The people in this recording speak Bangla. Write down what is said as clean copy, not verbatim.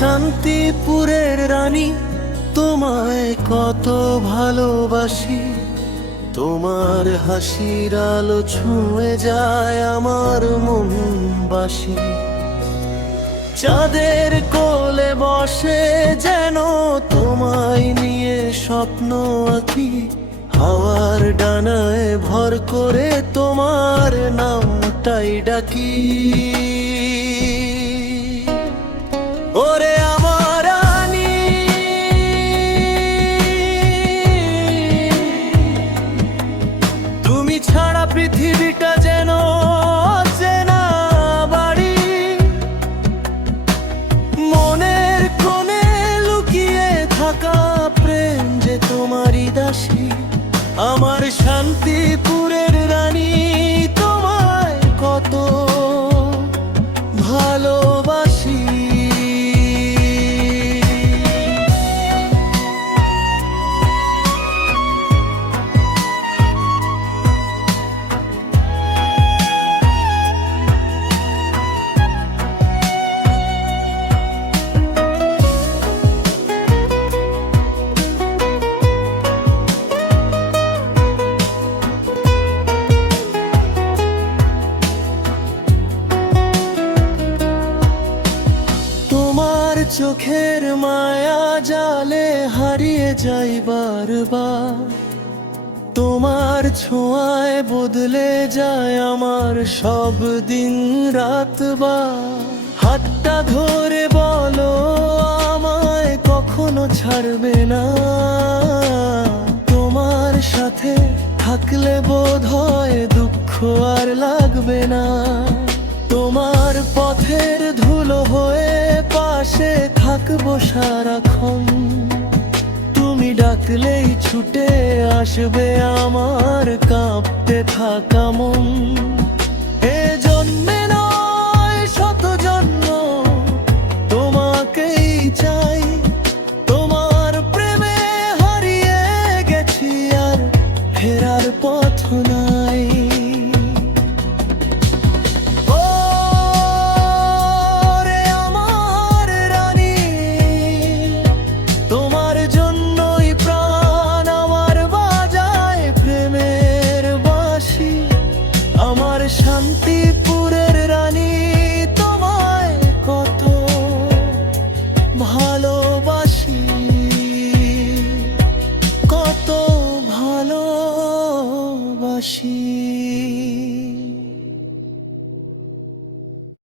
শান্তিপুরের রানী, তোমায় কত ভালোবাসি। তোমার হাসির আলো ছুঁয়ে যায় আমার মনবাসী। চাঁদের কোলে বসে যেন তোমায় নিয়ে স্বপ্ন আঁকি। হাওয়ার ডানায় ভর করে তোমার নামটাই ডাকি। ওরে আমার রানী, তুমি ছাড়া পৃথিবীটা যেন অচেনা বাড়ি। মনের কোণে লুকিয়ে থাকা প্রেম যে তোমারই দাসী। আমার শান্তিপুরের রানী, তোমায় কত ভালোবাসি। চোখের মায়া জালে হারিয়ে যাই বারবার। তোমার ছোঁয়ায় বদলে যায় আমার সব দিন রাত। হাতটা ধরে বলো আমায় কখনো ছাড়বে না। তোমার সাথে থাকলে বোধ হয় দুঃখ আর লাগবে না। তোমার পথের ধুলো হয়ে পাশে থাকবো সারাক্ষণ। তুমি ডাকলেই ছুটে আসবে আমার কাঁপতে থাকা মন। এ জন্মে নয় শত জন্ম তোমাকেই চাই। তোমার প্রেমে হারিয়ে গেছি আর ফেরার পথ নাই। শান্তিপুরের রানী, তোমায় কত ভালোবাসি, কত ভালোবাসি।